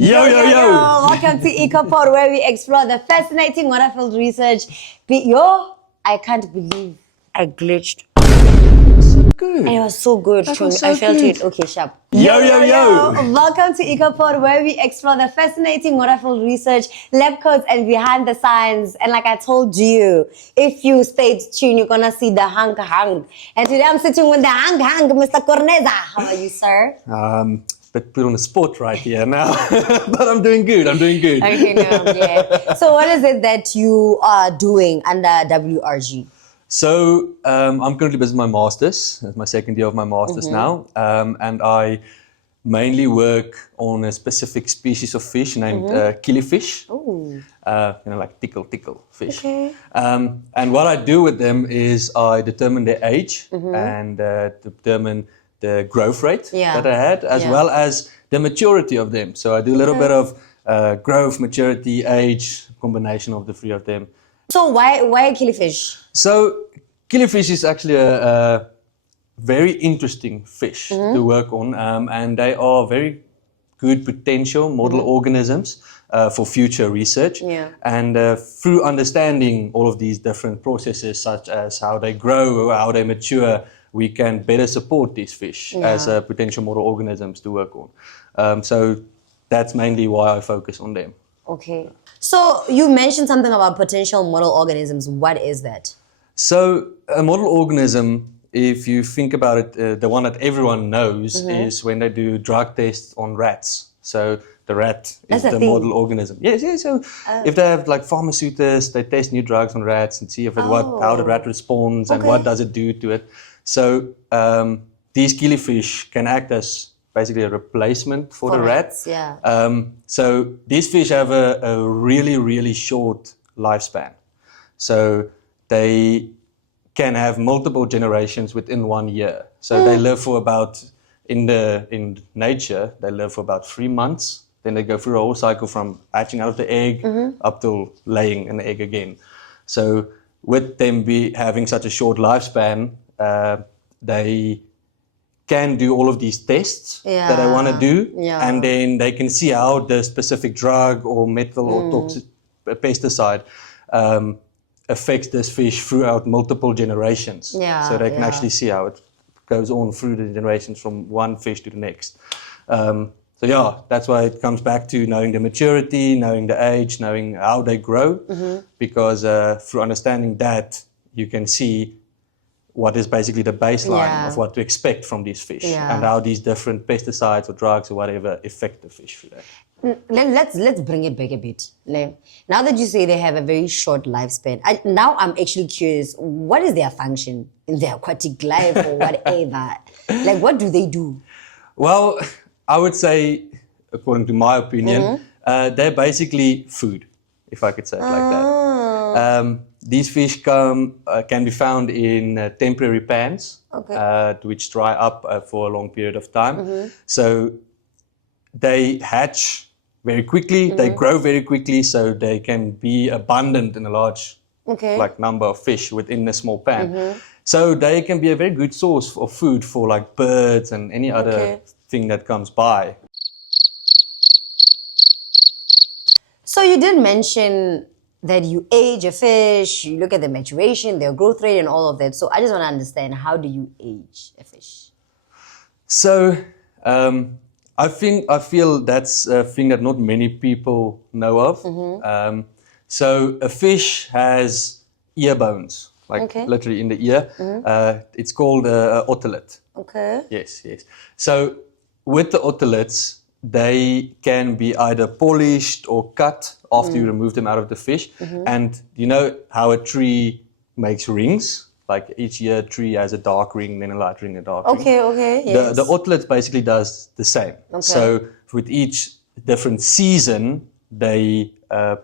Yo! Welcome to EcoPod, where we explore the fascinating water-field research. I can't believe I glitched. Good. And it was so good. That was so I felt good. it. Okay, sharp. Yo! Welcome to EcoPod, where we explore the fascinating water-field research, lab coats, and behind the science. And like I told you, if you stay tuned, you're gonna see the hang. And today I'm sitting with the hang, Mr. Corneza. How are you, sir? But put on the spot right here now. But I'm doing good. Okay, no, yeah. So what is it that you are doing under WRG? So I'm currently busy with my master's. It's my second year of my master's now. And I mainly work on a specific species of fish named killifish. Ooh. Like tickle fish. Okay. And what I do with them is I determine their age and determine the growth rate that I had, as well as the maturity of them. So I do a little bit of growth, maturity, age, combination of the three of them. So why killifish? So killifish is actually a very interesting fish to work on, and they are very good potential model organisms for future research. Yeah. And through understanding all of these different processes, such as how they grow, how they mature, we can better support these fish as potential model organisms to work on. So that's mainly why I focus on them. Okay. So you mentioned something about potential model organisms. What is that? So a model organism, if you think about it, the one that everyone knows is when they do drug tests on rats. So the rat is the model organism. Yes. So if they have like pharmaceutics, they test new drugs on rats and see if how the rat responds and what does it do to it. So these killifish can act as basically a replacement for the rats, rat. So these fish have a really, really short lifespan. So they can have multiple generations within 1 year. So they live for about, in nature, they live for about 3 months. Then they go through a whole cycle from hatching out of the egg up to laying an egg again. So with them having such a short lifespan, they can do all of these tests that I want to do, and then they can see how the specific drug or metal or toxic pesticide affects this fish throughout multiple generations. So they can actually see how it goes on through the generations from one fish to the next. So that's why it comes back to knowing the maturity, knowing the age, knowing how they grow, because through understanding that, you can see what is basically the baseline of what to expect from these fish and how these different pesticides or drugs or whatever affect the fish through that. Let's bring it back a bit. Now that you say they have a very short lifespan, now I'm actually curious, what is their function in their aquatic life or whatever? Like, what do they do? Well, I would say, according to my opinion, they're basically food, if I could say it like that. These fish can be found in temporary pans, which dry up for a long period of time. So they hatch very quickly, they grow very quickly, so they can be abundant in a large number of fish within a small pan. So they can be a very good source of food for like birds and any other thing that comes by. So you did mention that you age a fish, you look at the maturation, their growth rate and all of that. So I just want to understand, how do you age a fish? So I feel that's a thing that not many people know of. So a fish has ear bones, like literally in the ear. It's called an otolith. Okay. Yes. So with the otoliths, they can be either polished or cut after you remove them out of the fish. And you know how a tree makes rings? Like each year, a tree has a dark ring, then a light ring, a dark ring. Yes. The otolith basically does the same. So with each different season, they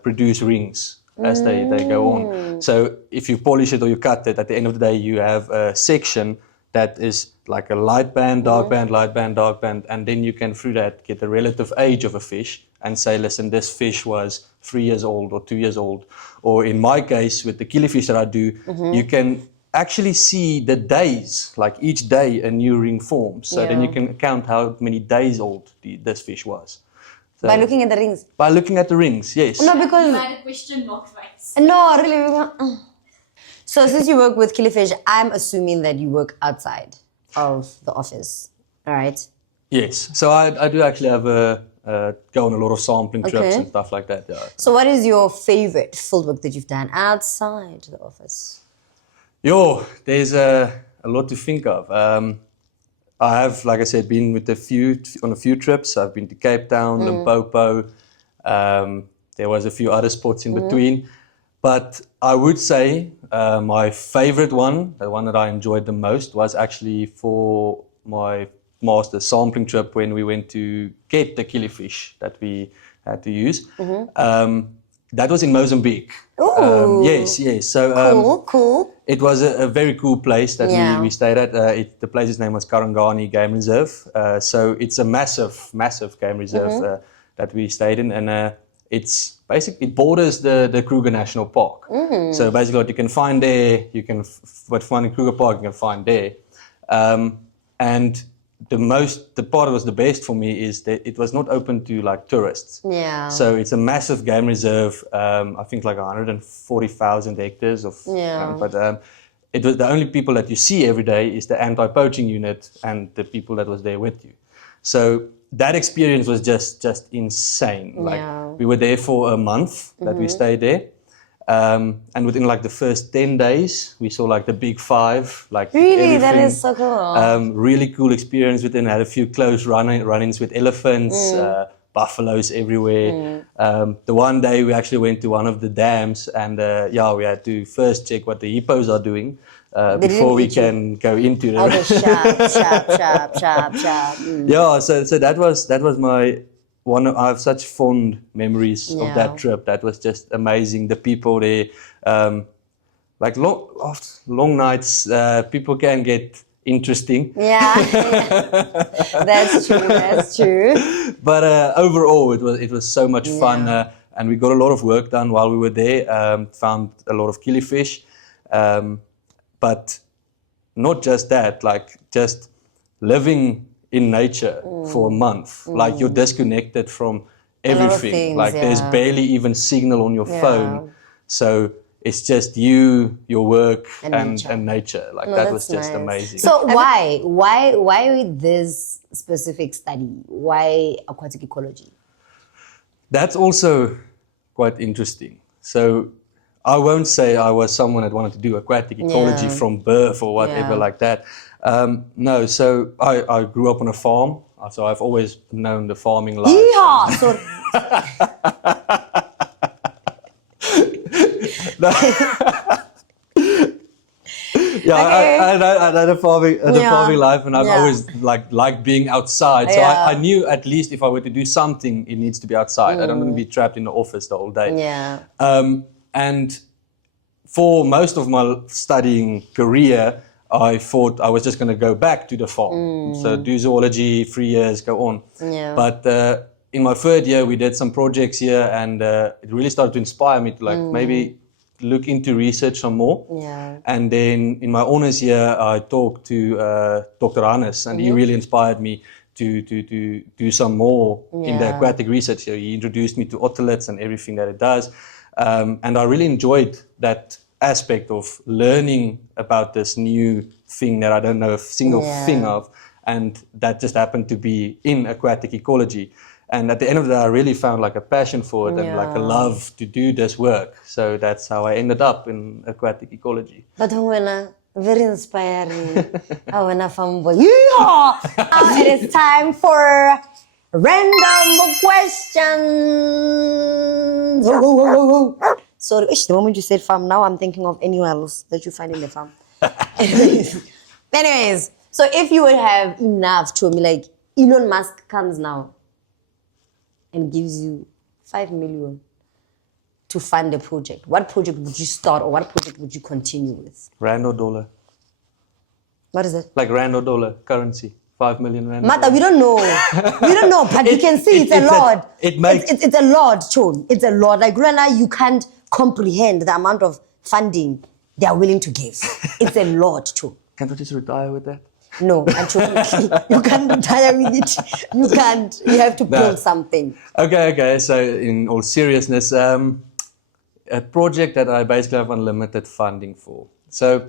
produce rings as they go on. So if you polish it or you cut it, at the end of the day, you have a section that is like a light band, dark band, light band, dark band, and then you can, through that, get the relative age of a fish and say, listen, this fish was 3 years old or 2 years old. Or in my case, with the killifish that I do, you can actually see the days, like each day a new ring forms. So then you can count how many days old this fish was. So, By looking at the rings. by looking at the rings, yes. No, because You had a question mark face. no, really. So since you work with killifish, I'm assuming that you work outside of the office, all right? Yes. So I do actually have go on a lot of sampling trips Okay. and stuff like that. Yeah. So what is your favorite fieldwork that you've done outside the office? Yo, there's a lot to think of. I have, like I said, been with on a few trips. I've been to Cape Town, Limpopo. There was a few other spots in between. But I would say my favorite one, the one that I enjoyed the most, was actually for my master sampling trip when we went to get the killifish that we had to use. That was in Mozambique. Ooh. Yes. So Cool. it was a very cool place that Yeah. we stayed at. The place's name was Karangani Game Reserve. So it's a massive game reserve that we stayed in, and it's basically, it borders the Kruger National Park. So basically, what you can find there, you can what find in Kruger Park, you can find there. And the part that was the best for me is that it was not open to like tourists. Yeah. So it's a massive game reserve. I think like 140,000 hectares of. Yeah. But it was the only people that you see every day is the anti-poaching unit and the people that was there with you. So that experience was just insane. Like Yeah. we were there for a month that we stayed there. And within like the first 10 days, we saw like the big five, like Really? That everything. is so cool. Really cool experience within. Had a few close run-ins with elephants, buffaloes everywhere. The one day we actually went to one of the dams, and we had to first check what the hippos are doing before we eat you? can go into them. Oh, the sharp. Yeah, so that was my one. I have such fond memories of Yeah. that trip. That was just amazing. The people there, like long nights, people can get interesting. Yeah. That's true. But overall, it was so much fun, and we got a lot of work done while we were there. Found a lot of killifish, but not just that. Like just living in nature for a month, like you're disconnected from everything. things, Like there's yeah. barely even signal on your phone, so it's just you, your work, and nature. Like that was That's just nice. amazing. So why this specific study? Why aquatic ecology? That's also quite interesting. So I won't say I was someone that wanted to do aquatic ecology Yeah. from birth or whatever Yeah. like that. No, so I grew up on a farm, so I've always known the farming life. Yeehaw! So Yeah, Okay. I had a farming life, and I've Yeah. always liked being outside. So Yeah. I knew at least if I were to do something, it needs to be outside. I don't want to be trapped in the office the whole day. yeah. And for most of my studying career, I thought I was just going to go back to the farm. So do zoology, 3 years, go on. Yeah. But in my third year, we did some projects here, and it really started to inspire me to maybe look into research some more. Yeah. And then in my honors year, I talked to Dr. Hannes, and he really inspired me to do some more in the Yeah. aquatic research here. He introduced me to otoliths and everything that it does. And I really enjoyed that aspect of learning about this new thing that I don't know a single thing of, and that just happened to be in aquatic ecology. And at the end of the day, I really found like a passion for it and like a love to do this work. So that's how I ended up in aquatic ecology. But when very inspiring. When I found boy. Yeehaw! It is time for random questions. Sorry, the moment you said farm, now I'm thinking of animals that you find in the farm. Anyways, so if you would have enough to me, like Elon Musk comes now and gives you 5 million to fund a project, what project would you start or what project would you continue with? Rand or dollar? What is it? Like rand or dollar currency. 5 million rand. Mata, we don't know. We don't know, but you can see it's a lot. It's a lot, Chon. It's a lot. Like right now, you can't comprehend the amount of funding they are willing to give. It's a lot, Chon. Can't I just retire with that? No, unfortunately, you can't retire with it. You can't. You have to build something. Okay. So in all seriousness, a project that I basically have unlimited funding for. So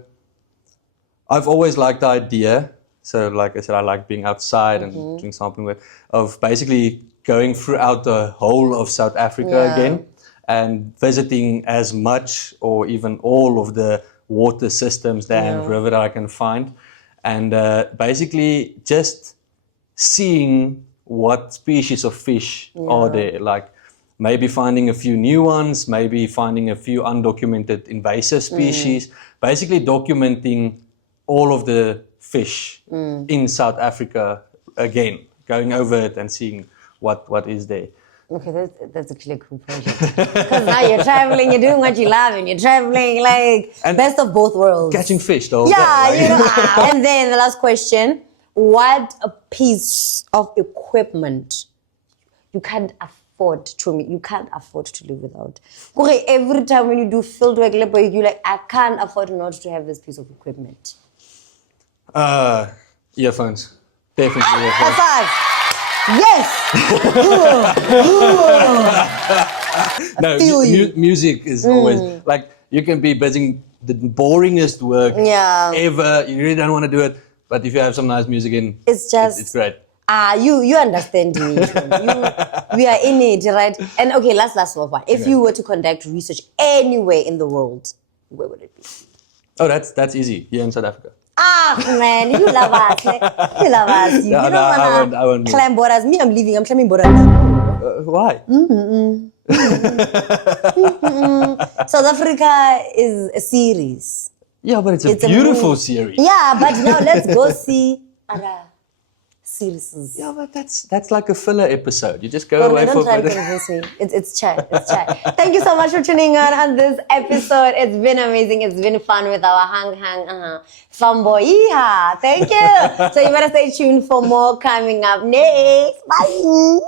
I've always liked the idea. So like I said, I like being outside and doing sampling work of basically going throughout the whole of South Africa again and visiting as much or even all of the water systems, dams, river that I can find. And basically just seeing what species of fish are there. Like maybe finding a few new ones, maybe finding a few undocumented invasive species. Basically documenting all of the fish in South Africa again, going over it and seeing what is there. Okay, that's actually a cool project. Because now you're traveling, you're doing what you love, and you're traveling like And best of both worlds. Catching fish though. Yeah, you know. And then the last question, what a piece of equipment you can't afford to live without? Okay, every time when you do field work, you're like, I can't afford not to have this piece of equipment. Earphones. Definitely earphones. High five. Yes. No, feel you. music is always like you can be busy the boringest work ever. You really don't want to do it, but if you have some nice music in, It's just it's great. You understand me. We are in it, right? And okay, last one. If you were to conduct research anywhere in the world, where would it be? Oh, that's easy. Here in South Africa. Man, you love us. You love us. You don't want I won't to climb borders. Me, I'm leaving. I'm climbing borders. Why? South Africa is a series. Yeah, but it's a beautiful series. Yeah, but now let's go see other series. Yeah, but that's like a filler episode. You just go Don't away for try to convince me. It's chat. It's chat. Thank you so much for tuning on this episode. It's been amazing. It's been fun with our fanboy. Thank you. So you better stay tuned for more coming up next. Bye.